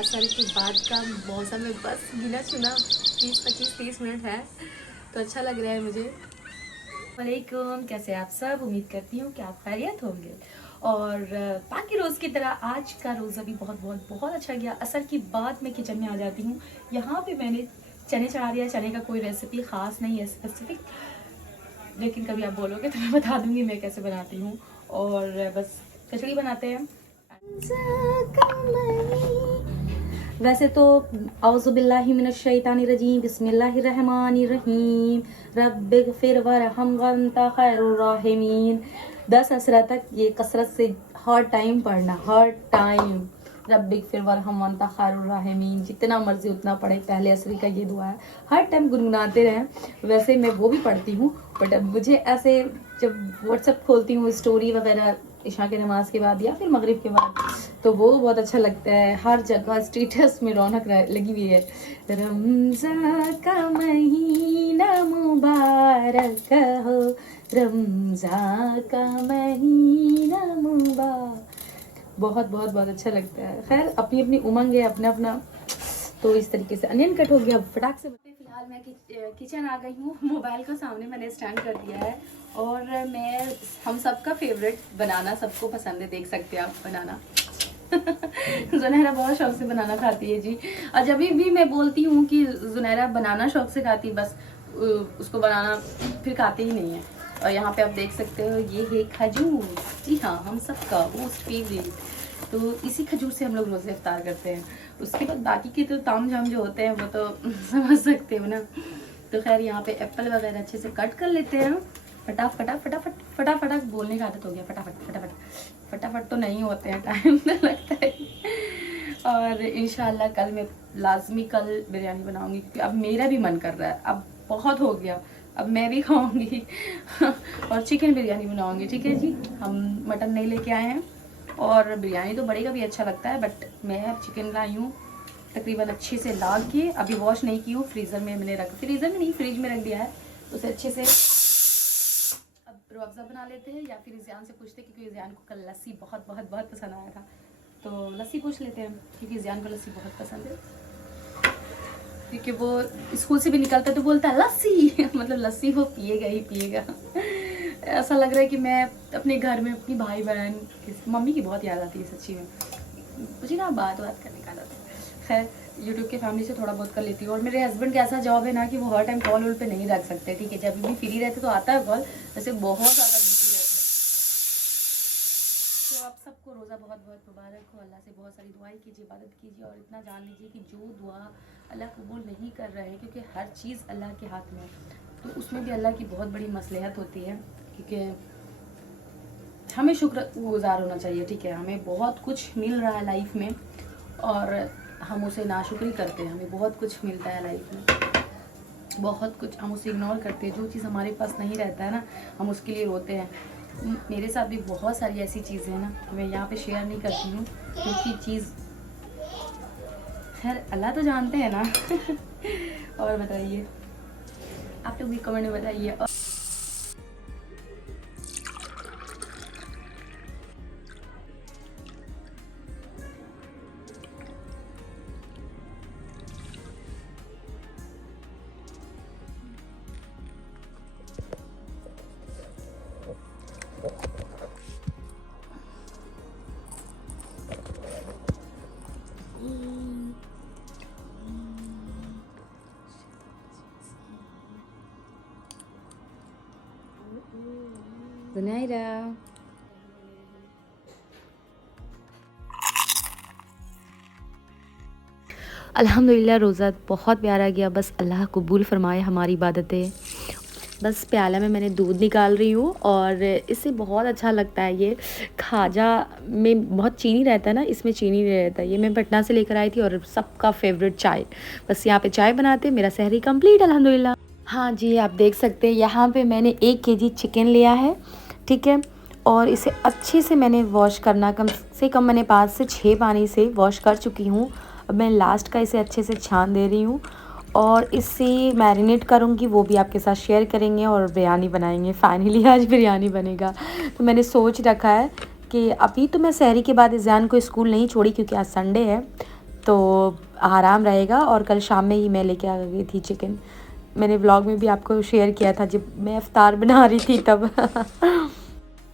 असर के बाद का मौसम है, बस गिना चुना 20-25-30 मिनट है, तो अच्छा लग रहा है मुझे। वालेकुम, कैसे आप सब? उम्मीद करती हूँ कि आप खैरियत होंगे। और बाकी रोज़ की तरह आज का रोज़ा भी बहुत बहुत बहुत अच्छा गया। असर की बाद मैं किचन में आ जाती हूँ। यहाँ पे मैंने चने चढ़ा दिया। चने का कोई रेसिपी ख़ास नहीं है स्पेसिफिक, लेकिन कभी आप बोलोगे तो मैं बता दूँगी मैं कैसे बनाती हूँ। और बस खिचड़ी बनाते हैं। वैसे तो औज़ुबिल्लाहि मिनश्शैतानिर्रजीम बिस्मिल्लाहिर्रहमानिर्रहीम रब्बिग़फिर वरहम वअन्ता खैरुर राहिमीन 10 असरा तक ये कसरत से हर टाइम पढ़ना, हर टाइम। रब्बिग़फिर वरहम वअन्ता खैरुर राहिमीन, जितना मर्जी उतना पढ़े। पहले असरी का ये दुआ है, हर टाइम गुनगुनाते रहें। वैसे मैं वो भी पढ़ती हूँ, बट अब मुझे ऐसे जब व्हाट्सएप खोलती हूँ स्टोरी वगैरह इशा के नमाज के बाद या फिर मगरिब के बाद, तो वो बहुत अच्छा लगता है। हर जगह स्टेटस में रौनक लगी हुई है। रमज़ान का महीना मुबारक हो, रमज़ान का महीना मुबारक। बहुत बहुत बहुत अच्छा लगता है। खैर अपनी अपनी उमंग है, अपना अपना। तो इस तरीके से अनियन कट हो गया फटाक से। फिलहाल मैं किचन आ गई हूँ। मोबाइल को सामने मैंने स्टैंड कर दिया है और मैं हम सबका फेवरेट बनाना सबको पसंद है, देख सकते हैं आप बनाना। जुनैरा बहुत शौक से बनाना खाती है जी। और जब भी मैं बोलती हूँ कि जुनैरा बनाना शौक से खाती, बस उसको बनाना फिर खाते ही नहीं है। और यहाँ पे आप देख सकते हो ये है खजूर। जी हाँ, हम सबका मोस्ट फेवरेट। तो इसी खजूर से हम लोग रोज़े इफ्तार करते हैं। उसके बाद बाकी के तो ताम झाम जो होते हैं वो तो समझ सकते हो ना। तो खैर यहाँ पे एप्पल वगैरह अच्छे से कट कर लेते हैं। फटाफट बोलने का आदत हो गया। फटाफट तो नहीं होते हैं, टाइम तो लगता है। और इंशाल्लाह कल मैं लाजमी कल बिरयानी बनाऊंगी, क्योंकि अब मेरा भी मन कर रहा है। अब बहुत हो गया, अब मैं भी खाऊंगी। और चिकन बिरयानी बनाऊंगी। ठीक है जी, हम मटन नहीं लेके आए हैं और बिरयानी तो बड़ी का भी अच्छा लगता है, बट मैं अब चिकन लाई हूँ तकरीबन अच्छे से ला के। अभी वॉश नहीं की हूँ, फ्रीज़र में मैंने फ्रीज़र में नहीं, फ्रिज में रख दिया है। उसे अच्छे से अब रुअफ़ज़ा बना लेते हैं, या फिर ज़ियान से पूछते हैं, क्योंकि ज़ियान को कल लस्सी बहुत बहुत बहुत पसंद आया था। तो लस्सी पूछ लेते हैं, क्योंकि ज़ियान को लस्सी बहुत पसंद है। क्योंकि वो स्कूल से भी निकलता है तो बोलता है लस्सी। मतलब लस्सी वो पिएगा ही पिएगा। ऐसा लग रहा है कि मैं अपने घर में अपनी भाई बहन मम्मी की बहुत याद आती है सच्ची में। मुझे ना बात करने का आदत है। खैर यूट्यूब के फैमिली से थोड़ा बहुत कर लेती हूँ। और मेरे हस्बैंड का ऐसा जॉब है ना कि वो हर टाइम कॉल वॉल पे नहीं रख सकते। ठीक है, जब भी फ्री रहते तो आता है कॉल, वैसे बहुत ज़्यादा बिजी रहते हैं। तो आप सबको रोज़ा बहुत बहुत मुबारक हो। अल्लाह से बहुत सारी दुआएं कीजिए, इबादत कीजिए, और इतना जान लीजिए कि जो दुआ अल्लाह कबूल नहीं कर रहे हैं, क्योंकि हर चीज़ अल्लाह के हाथ में है, तो उसमें भी अल्लाह की बहुत बड़ी मसलहत होती है। क्योंकि हमें शुक्रगुजार होना चाहिए। ठीक है, हमें बहुत कुछ मिल रहा है लाइफ में और हम उसे नाशुक्री करते हैं। हमें बहुत कुछ मिलता है लाइफ में, बहुत कुछ हम उसे इग्नोर करते हैं। जो चीज़ हमारे पास नहीं रहता है ना, हम उसके लिए रोते हैं। मेरे साथ भी बहुत सारी ऐसी चीज़ें हैं ना, मैं यहाँ पे शेयर नहीं करती हूँ क्योंकि चीज़ खैर अल्लाह तो जानते हैं ना। और बताइए, आप लोग भी कमेंट में बताइए। जुनैरा अल्हम्दुलिल्लाह रोज़ा बहुत प्यारा गया। बस अल्लाह कबूल फरमाए हमारी इबादतें। बस प्याला में मैंने दूध निकाल रही हूँ और इससे बहुत अच्छा लगता है। ये खाजा में बहुत चीनी रहता है ना, इसमें चीनी नहीं रहता। ये मैं पटना से लेकर आई थी और सबका फेवरेट चाय। बस यहाँ पे चाय बनाते, मेरा सहरी कंप्लीट अल्हम्दुलिल्लाह। हाँ जी, आप देख सकते हैं यहाँ पे मैंने 1 केजी चिकन लिया है। ठीक है, और इसे अच्छे से मैंने वॉश करना, कम से कम मैंने 5 से 6 पानी से वॉश कर चुकी हूँ। अब मैं लास्ट का इसे अच्छे से छान दे रही हूँ और इसे मैरिनेट करूँगी, वो भी आपके साथ शेयर करेंगे और बिरयानी बनाएंगे। फाइनली आज बिरयानी बनेगा। तो मैंने सोच रखा है कि अभी तो मैं सहरी के बाद ईज़ान को स्कूल नहीं छोड़ी, क्योंकि आज संडे है। तो आराम रहेगा। और कल शाम में ही मैं लेके आ गई थी चिकन, मैंने व्लॉग में भी आपको शेयर किया था जब मैं इफ्तार बना रही थी तब।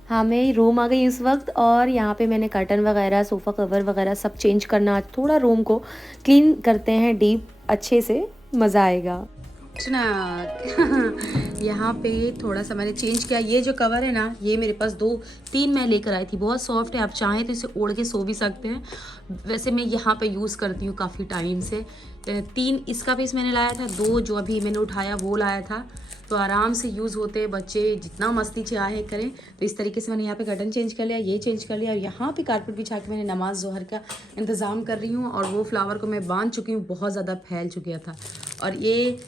हाँ, मैं रूम आ गई इस वक्त, और यहाँ पे मैंने कर्टन वगैरह, सोफ़ा कवर वगैरह सब चेंज करना, थोड़ा रूम को क्लीन करते हैं डीप अच्छे से, मज़ा आएगा। यहाँ पे थोड़ा सा मैंने चेंज किया। ये जो कवर है ना, ये मेरे पास 2-3 मैं लेकर आई थी, बहुत सॉफ्ट है, आप चाहें तो इसे ओढ़ के सो भी सकते हैं। वैसे मैं यहाँ पे यूज़ करती हूँ काफ़ी टाइम से। 3 इसका पीस मैंने लाया था, 2 जो अभी मैंने उठाया वो लाया था, तो आराम से यूज़ होते हैं, बच्चे जितना मस्ती चाहे करें। तो इस तरीके से मैंने यहाँ पे कर्टन चेंज कर लिया, ये चेंज कर लिया, और यहाँ पे कारपेट बिछा के मैंने नमाज ज़ोहर का इंतज़ाम कर रही हूँ। और वो फ्लावर को मैं बांध चुकी हूँ, बहुत ज़्यादा फैल चुका था। और ये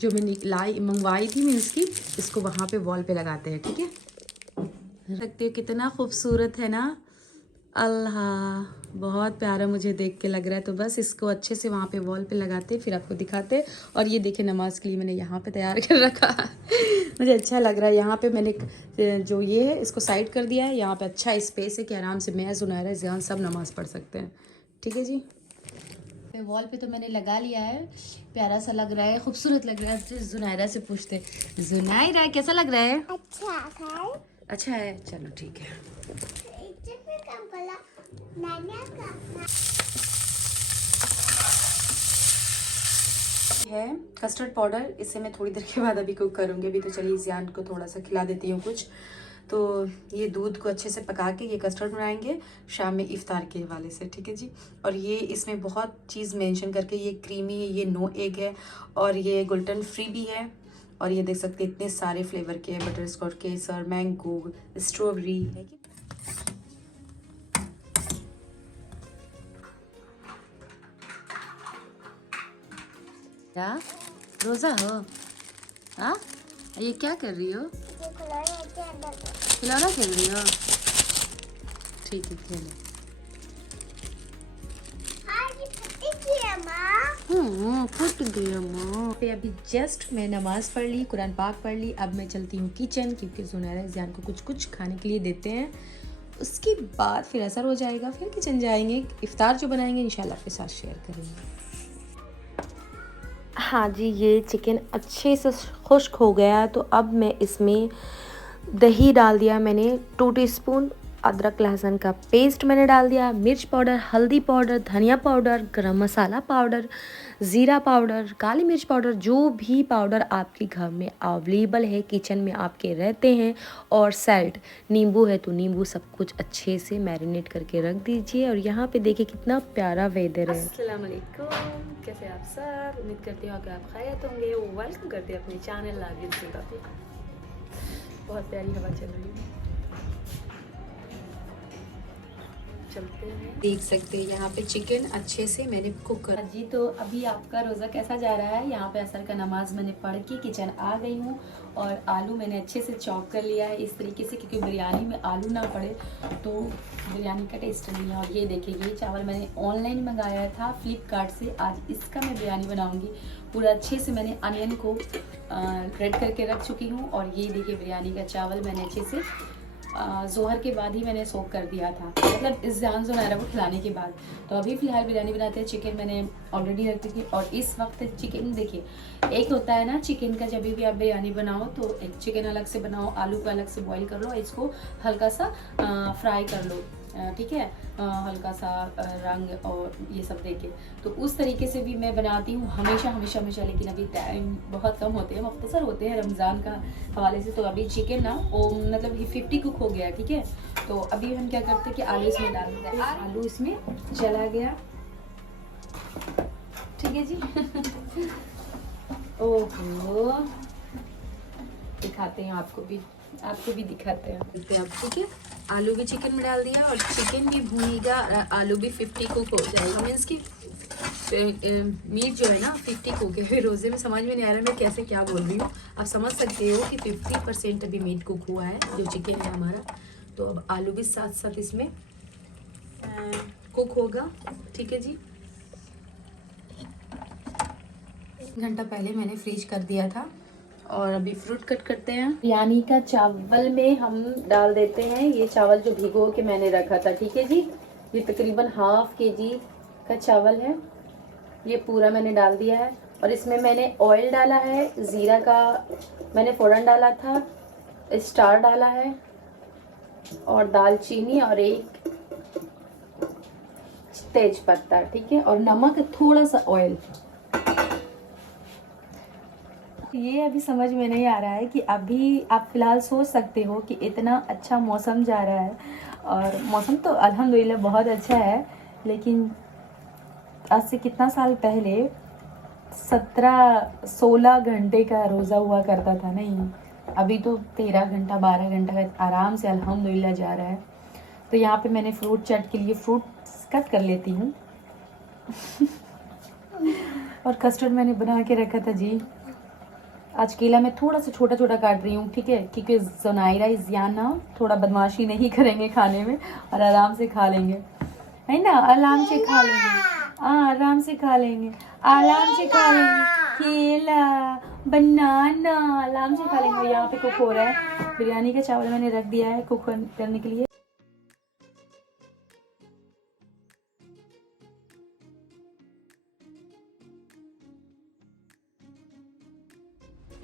जो मैंने मंगवाई थी मीन्स की, इसको वहाँ पे वॉल पे लगाते हैं, ठीक है। देखते हो कितना खूबसूरत है ना, अल्लाह बहुत प्यारा मुझे देख के लग रहा है। तो बस इसको अच्छे से वहाँ पे वॉल पे लगाते, फिर आपको दिखाते। और ये देखिए नमाज के लिए मैंने यहाँ पे तैयार कर रखा मुझे अच्छा लग रहा है। यहाँ पे मैंने जो ये है इसको साइड कर दिया है, यहाँ पे अच्छा स्पेस है कि आराम से मैं, ज़ुनैरा, ज़ियान सब नमाज़ पढ़ सकते हैं, ठीक है जी। वॉल पे तो मैंने लगा लिया है, प्यारा सा लग रहा है, खूबसूरत लग रहा है। फिर ज़ुनैरा से पूछते, ज़ुनैरा कैसा लग रहा है? अच्छा है, चलो ठीक है। है कस्टर्ड पाउडर, इसे मैं थोड़ी देर के बाद अभी कुक करूँगी। अभी तो चलिए ज़ियान को थोड़ा सा खिला देती हूँ कुछ। तो ये दूध को अच्छे से पका के ये कस्टर्ड बनाएंगे शाम में इफ्तार के हवाले से, ठीक है जी। और ये इसमें बहुत चीज़ मेंशन करके, ये क्रीमी है, ये नो एग है, और ये ग्लूटेन फ्री भी है। और ये देख सकते हैं इतने सारे फ्लेवर के, बटर स्कॉच, केसर, मैंगो, स्ट्रॉबेरी है। क्या रोज़ा हो? हाँ, ये क्या कर रही हो? खिलौना खेल रही हो? ठीक है, खेलो। फट गया माँ। अभी जस्ट मैं नमाज पढ़ ली, कुरान पाक पढ़ ली। अब मैं चलती हूँ किचन, क्योंकि ज़ुनैरा ज़ियान को कुछ कुछ खाने के लिए देते हैं। उसके बाद फिर असर हो जाएगा, फिर किचन जाएंगे, इफ्तार जो बनाएंगे इंशाल्लाह आपके साथ शेयर करेंगे। हाँ जी, ये चिकन अच्छे से खुश्क हो गया, तो अब मैं इसमें दही डाल दिया मैंने 2 टीस्पून, अदरक लहसुन का पेस्ट मैंने डाल दिया, मिर्च पाउडर, हल्दी पाउडर, धनिया पाउडर, गरम मसाला पाउडर, ज़ीरा पाउडर, काली मिर्च पाउडर, जो भी पाउडर आपके घर में अवेलेबल है, किचन में आपके रहते हैं, और सॉल्ट, नींबू है तो नींबू, सब कुछ अच्छे से मैरिनेट करके रख दीजिए। और यहाँ पे देखिए कितना प्यारा वेदर है। अस्सलाम वालेकुम, कैसे आप सब? उम्मीद करती हूँ कि आप खैरियत होंगे। वेलकम करते हैं अपने चैनल लागिल से। बहुत प्यारी हवा चल रही है, चलते हैं। देख सकते हैं यहाँ पे चिकन अच्छे से मैंने कुक कर जी। तो अभी आपका रोज़ा कैसा जा रहा है? यहाँ पे असर का नमाज मैंने पढ़ के किचन आ गई हूँ, और आलू मैंने अच्छे से चॉप कर लिया है इस तरीके से, क्योंकि बिरयानी में आलू ना पड़े तो बिरयानी का टेस्ट नहीं है। और ये देखिए, ये चावल मैंने ऑनलाइन मंगाया था फ्लिपकार्ट से, आज इसका मैं बिरयानी बनाऊँगी। पूरा अच्छे से मैंने अनियन को ग्रेट करके रख चुकी हूँ। और ये देखिए बिरयानी का चावल मैंने अच्छे से ज़ोहर के बाद ही मैंने सोक कर दिया था, मतलब इस ज़ान ज़ुनैरा को खिलाने के बाद। तो अभी फ़िलहाल बिरयानी बनाते हैं। चिकन मैंने ऑलरेडी रख दी थी, और इस वक्त चिकन देखिए, एक होता है ना चिकन का, जब भी आप बिरयानी बनाओ तो एक चिकन अलग से बनाओ, आलू को अलग से बॉईल कर लो, इसको हल्का सा फ्राई कर लो, ठीक है, हल्का सा रंग और ये सब देके। तो उस तरीके से भी मैं बनाती हूँ हमेशा हमेशा हमेशा, लेकिन अभी टाइम बहुत कम होते हैं, मुख्तसर होते हैं रमज़ान का हवाले से। तो अभी चिकन ना वो मतलब ये 50 कुक हो गया, ठीक है। तो अभी हम क्या करते हैं कि आलू इसमें डाल देते हैं, आलू इसमें चला गया, ठीक है जी। ओहो, दिखाते हैं आपको भी दिखाते हैं आप, ठीक है। आलू भी चिकन में डाल दिया, और चिकन भी भूनेगा, आलू भी 50 कुक हो जाएगा, मीन्स की मीट जो है ना 50 कुक है। रोज़े में समझ में नहीं आ रहा मैं कैसे क्या बोल रही हूँ, आप समझ सकते हो कि 50% अभी मीट कुक हुआ है जो चिकन है हमारा। तो अब आलू भी साथ साथ इसमें कुक होगा, ठीक है जी। 1 घंटा पहले मैंने फ्रीज कर दिया था, और अभी फ्रूट कट करते हैं। बिरयानी का चावल में हम डाल देते हैं ये चावल जो भिगो के मैंने रखा था, ठीक है जी। ये तकरीबन ½ kg का चावल है, ये पूरा मैंने डाल दिया है। और इसमें मैंने ऑयल डाला है, ज़ीरा का मैंने फ़ौरन डाला था, स्टार डाला है और दालचीनी और एक तेज पत्ता, ठीक है, और नमक, थोड़ा सा ऑयल। ये अभी समझ में नहीं आ रहा है कि अभी आप फिलहाल सोच सकते हो कि इतना अच्छा मौसम जा रहा है, और मौसम तो अल्हम्दुलिल्लाह बहुत अच्छा है, लेकिन आज से कितना साल पहले 17-16 घंटे का रोज़ा हुआ करता था नहीं, अभी तो 13 घंटा 12 घंटा का आराम से अल्हम्दुलिल्लाह जा रहा है। तो यहाँ पे मैंने फ्रूट चाट के लिए फ्रूट कट कर लेती हूँ और कस्टर्ड मैंने बना के रखा था जी। आज केला मैं थोड़ा सा छोटा छोटा काट रही हूँ, ठीक है, क्योंकि ज़नायरा ज़ियाना थोड़ा बदमाशी नहीं करेंगे खाने में और आराम से खा लेंगे, है ना, आराम से खा लेंगे, हाँ आराम से खा लेंगे, आराम से खा लेंगे, केला बनाना आराम से खा लेंगे। और यहाँ पे कुक हो रहा है, बिरयानी का चावल मैंने रख दिया है कुक करने के लिए।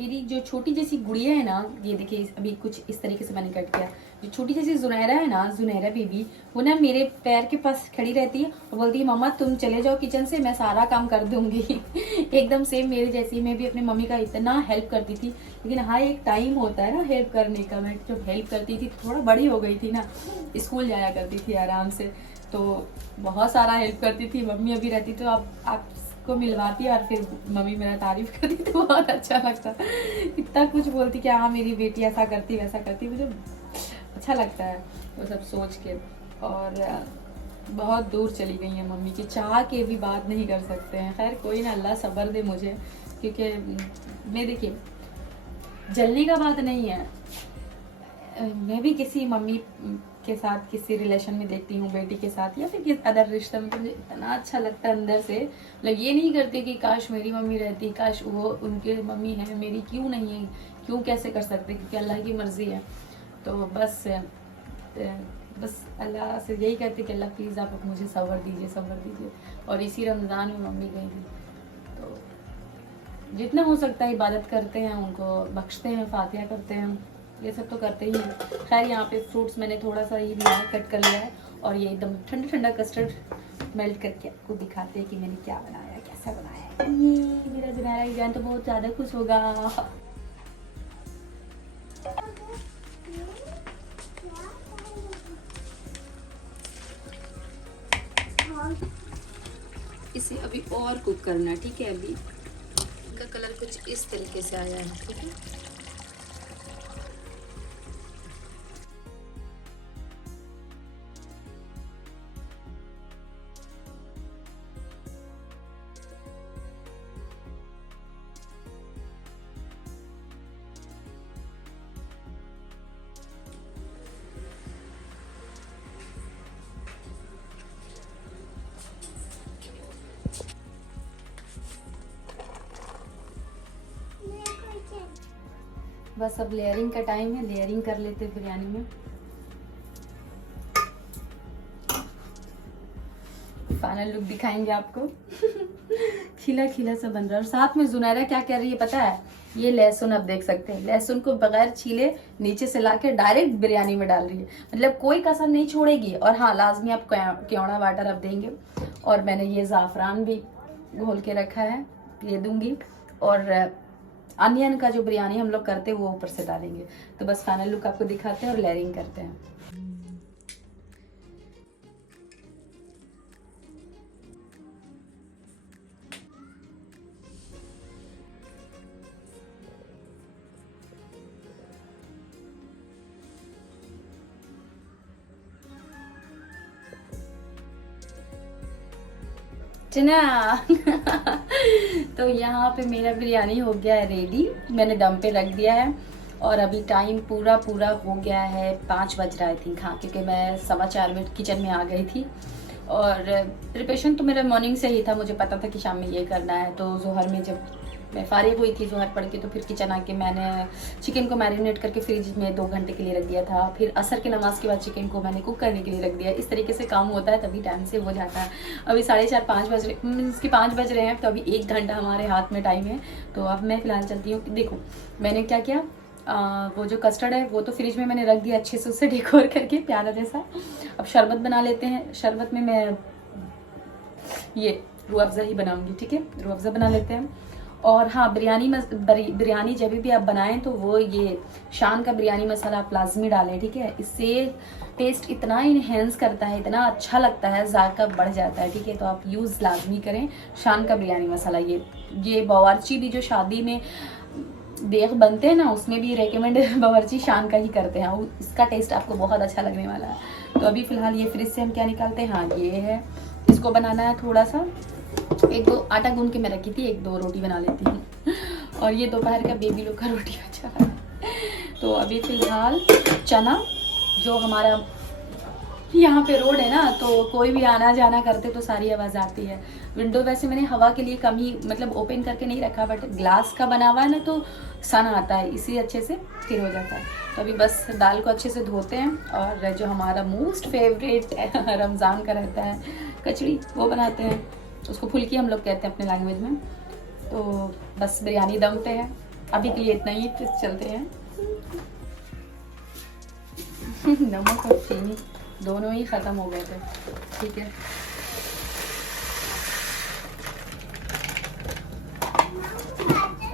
मेरी जो छोटी जैसी गुड़िया है ना, ये देखिए अभी कुछ इस तरीके से मैंने कट किया। जो छोटी जैसी जुनैरा है ना, जुनैरा बेबी, वो ना मेरे पैर के पास खड़ी रहती है और बोलती है मम्मा तुम चले जाओ किचन से, मैं सारा काम कर दूंगी एकदम सेम मेरे जैसी। मैं भी अपनी मम्मी का इतना हेल्प करती थी, लेकिन हाँ एक टाइम होता है ना हेल्प करने का। मैं जब हेल्प करती थी थोड़ा बड़ी हो गई थी ना, स्कूल जाया करती थी आराम से, तो बहुत सारा हेल्प करती थी। मम्मी अभी रहती तो आप को मिलवाती और फिर मम्मी मेरा तारीफ करती तो बहुत अच्छा लगता, इतना कुछ बोलती कि हाँ मेरी बेटी ऐसा करती वैसा करती, मुझे अच्छा लगता है वो सब सोच के। और बहुत दूर चली गई है मम्मी की, चाह के भी बात नहीं कर सकते हैं। खैर कोई ना, अल्लाह सब्र दे मुझे, क्योंकि मैं देखिए जल्दी का बात नहीं है, मैं भी किसी मम्मी के साथ किसी रिलेशन में देखती हूँ, बेटी के साथ या फिर किसी अदर रिश्ते में, तो मुझे इतना अच्छा लगता है अंदर से। मतलब ये नहीं करती कि काश मेरी मम्मी रहती, काश वो उनके मम्मी है, मेरी क्यों नहीं है, क्यों कैसे कर सकते, क्योंकि अल्लाह की मर्ज़ी है। तो बस अल्लाह से यही कहते कि अल्लाह प्लीज़ आप मुझे सब्र दीजिए, सब्र दीजिए। और इसी रमज़ान में मम्मी गई थी, तो जितना हो सकता है इबादत करते हैं, उनको बख्शते हैं, फातिहा करते हैं, ये सब तो करते ही हैं। खैर यहाँ पे फ्रूट्स मैंने थोड़ा सा ही लिया है, कट कर लिया है, और ये एकदम ठंडा ठंडा कस्टर्ड मेल्ट करके आपको दिखाते हैं कि मैंने क्या बनाया, कैसा बनाया है। मेरा जुनैरा जान तो बहुत ज़्यादा खुश होगा। इसे अभी और कुक करना है, ठीक है। अभी इनका कलर कुछ इस तरीके से आया है, ठीक है। बस अब लेयरिंग का टाइम है, लेयरिंग कर लेते हैं बिरयानी में। फाइनल लुक दिखाएंगे आपको खिला खिला सा बन रहा है। और साथ में जुनैरा क्या कह रही है पता है, ये लहसुन आप देख सकते हैं, लहसुन को बगैर छीले नीचे से लाके डायरेक्ट बिरयानी में डाल रही है, मतलब कोई कसर नहीं छोड़ेगी। और हाँ लाजमी आप क्योड़ा वाटर आप देंगे, और मैंने ये ज़ाफ़रान भी घोल के रखा है, ये दूंगी। और अनियन का जो बिरयानी हम लोग करते हैं वो ऊपर से डालेंगे। तो बस फाइनल लुक आपको दिखाते हैं और लेयरिंग करते हैं। चना तो यहाँ पे मेरा बिरयानी हो गया है रेडी, मैंने दम पे रख दिया है। और अभी टाइम पूरा हो गया है, 5 बज रहा है थिंक, हाँ, क्योंकि मैं 4:15 में किचन में आ गई थी। और प्रिपरेशन तो मेरा मॉर्निंग से ही था, मुझे पता था कि शाम में ये करना है। तो जोहर में जब मैं फारिग हुई थी ज़ोहर पढ़ के, तो फिर किचन आके मैंने चिकन को मैरिनेट करके फ्रिज में 2 घंटे के लिए रख दिया था। फिर असर की नमाज़ के बाद चिकन को मैंने कुक करने के लिए रख दिया। इस तरीके से काम होता है, तभी टाइम से हो जाता है। अभी 4:30 5 बज रहे, मीन्स कि 5 बज रहे हैं, तो अभी 1 घंटा हमारे हाथ में टाइम है। तो अब मैं फ़िलहाल चलती हूँ। देखो मैंने क्या किया, वो जो कस्टर्ड है वो तो फ्रिज में मैंने रख दिया अच्छे से, उससे डेकोर करके प्यारा जैसा। अब शरबत बना लेते हैं। शरबत में मैं ये रूह अफ़ज़ा ही बनाऊंगी, ठीक है, रूह अफ़ज़ा बना लेते हैं। और हाँ, बिरयानी जब भी आप बनाएं तो वो ये शान का बिरयानी मसाला आप लाजमी डालें, ठीक है। इससे टेस्ट इतना इन्हेंस करता है, इतना अच्छा लगता है, जायका बढ़ जाता है, ठीक है। तो आप यूज़ लाजमी करें शान का बिरयानी मसाला। ये बावर्ची भी जो शादी में देख बनते हैं ना, उसमें भी रेकमेंड बावर्ची शान का ही करते हैं, इसका टेस्ट आपको बहुत अच्छा लगने वाला है। तो अभी फ़िलहाल ये फ्रिज से हम क्या निकालते हैं, हाँ ये है, इसको बनाना है थोड़ा सा। 1-2 आटा गूंद के मैं रखी थी, 1-2 रोटी बना लेती हूँ। और ये दोपहर का बेबी लोग का रोटी बचा है। तो अभी फ़िलहाल चना, जो हमारा यहाँ पे रोड है ना, तो कोई भी आना जाना करते तो सारी आवाज़ आती है। विंडो वैसे मैंने हवा के लिए कम ही मतलब ओपन करके नहीं रखा, बट ग्लास का बना हुआ है ना, तो सन आता है, इसी अच्छे से क्लियर हो जाता है। तो अभी बस दाल को अच्छे से धोते हैं, और जो हमारा मोस्ट फेवरेट रमज़ान का रहता है कचड़ी, वो बनाते हैं। उसको फुल्की हम लोग कहते हैं अपने लैंग्वेज में। तो बस बिरयानी दम पे है, अभी के लिए इतना ही, फिर चलते हैं। नमक और चीनी दोनों ही ख़त्म हो गए थे, ठीक है।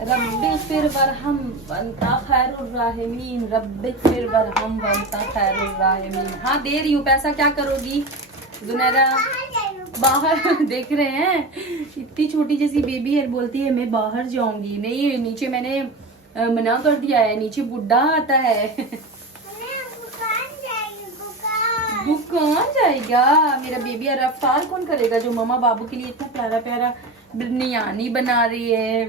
रब्बि फिर वरहम वंता खैरुर राहिमीन, रब्बि फिर वरहम वंता खैरुर राहिमीन। हाँ दे रही हूँ पैसा, क्या करोगी जुनैरा? बाहर देख रहे हैं, इतनी छोटी जैसी बेबी है, बोलती है मैं बाहर जाऊंगी। नहीं, नीचे मैंने मना कर दिया है, नीचे बुड्ढा आता है। दुकान जाएगा मेरा बेबी। और रफ्तार कौन करेगा जो मम्मा बाबू के लिए इतना प्यारा प्यारा बिरयानी बना रही है।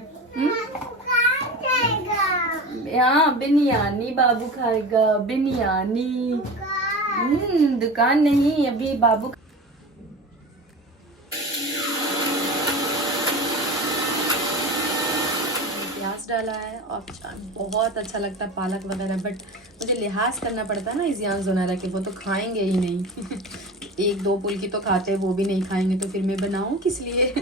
हाँ बिरयानी बाबू खाएगा, बिरयानी। दुकान नहीं, अभी बाबू। प्याज डाला है और बहुत अच्छा लगता है पालक वगैरह, बट मुझे लिहाज करना पड़ता है ना इज़ियान ज़ोनैरा के, वो तो खाएंगे ही नहीं। 1-2 फुल्की तो खाते हैं, वो भी नहीं खाएंगे, तो फिर मैं बनाऊँ किस लिए?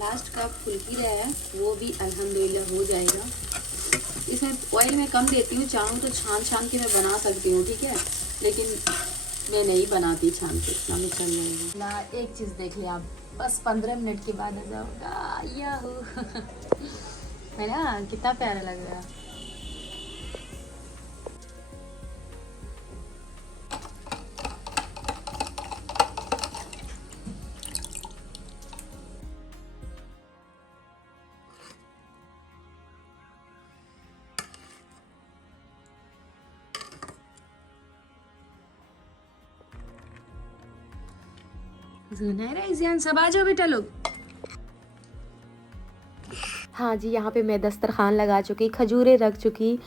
लास्ट का फुल्की रहा है, वो भी अल्हम्दुलिल्लाह हो जाएगा। इसमें ऑयल मैं कम देती हूँ, चाहूँ तो छान के मैं बना सकती हूँ, ठीक है, लेकिन मैं नहीं बनाती छान के, इतना भी चल जाएगा ना। एक चीज़ देख लिया आप, बस 15 मिनट के बाद आ जाऊँगा। याहू है ना, कितना प्यारा लग रहा है। ज़ुनैरा इज़ियान सब आ जाओ बेटा लोग। हाँ जी, यहाँ पे मैं दस्तरखान लगा चुकी, खजूरें रख चुकी,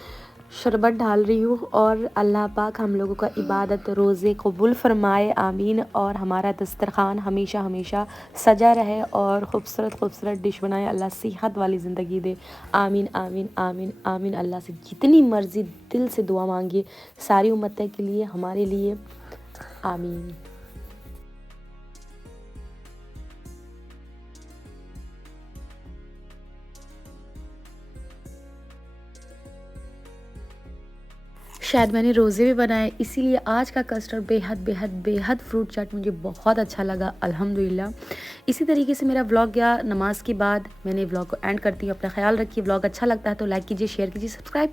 शरबत डाल रही हूँ। और अल्लाह पाक हम लोगों का इबादत रोज़े कबूल फ़रमाए, आमीन। और हमारा दस्तरखान हमेशा हमेशा सजा रहे और ख़ूबसूरत ख़ूबसूरत डिश बनाए। अल्लाह सेहत वाली ज़िंदगी दे, आमीन आमीन आमीन आमीन। अल्लाह से जितनी मर्ज़ी दिल से दुआ मांगिए, सारी उम्मतें के लिए, हमारे लिए, आमीन। शायद मैंने रोज़े भी बनाए, इसीलिए आज का कस्टर्ड बेहद बेहद बेहद फ्रूट चाट मुझे बहुत अच्छा लगा, अल्हम्दुलिल्लाह। इसी तरीके से मेरा व्लॉग गया, नमाज के बाद मैंने व्लॉग को एंड करती हूँ। अपना ख्याल रखिए, व्लॉग अच्छा लगता है तो लाइक कीजिए, शेयर कीजिए, सब्सक्राइब कीजिए।